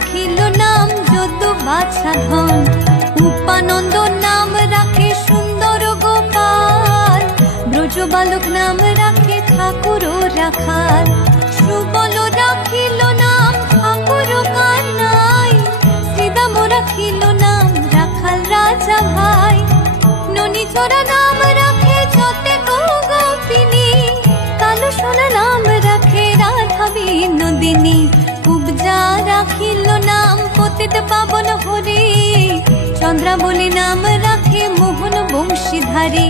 রাখিল নাম যদু বাছা ধন, উপানন্দ নাম রাখে সুন্দর গোপাল, ব্রজ বালক নাম রাখে ঠাকুর রাখাল, সুবল রাখিল নাম ঠাকুর কানাই, শ্রীদাম রাখিল নাম রাখাল রাজা ভাই, ননী চোরা নাম রাখে যতে গোপিনী, কালো সোনা নাম রাখে রাধা বিনোদিনী, কুবজা রাখিল নাম পতিত পাবন হরি, চন্দ্রাবলী নাম রাখে মোহন বংশীধারী,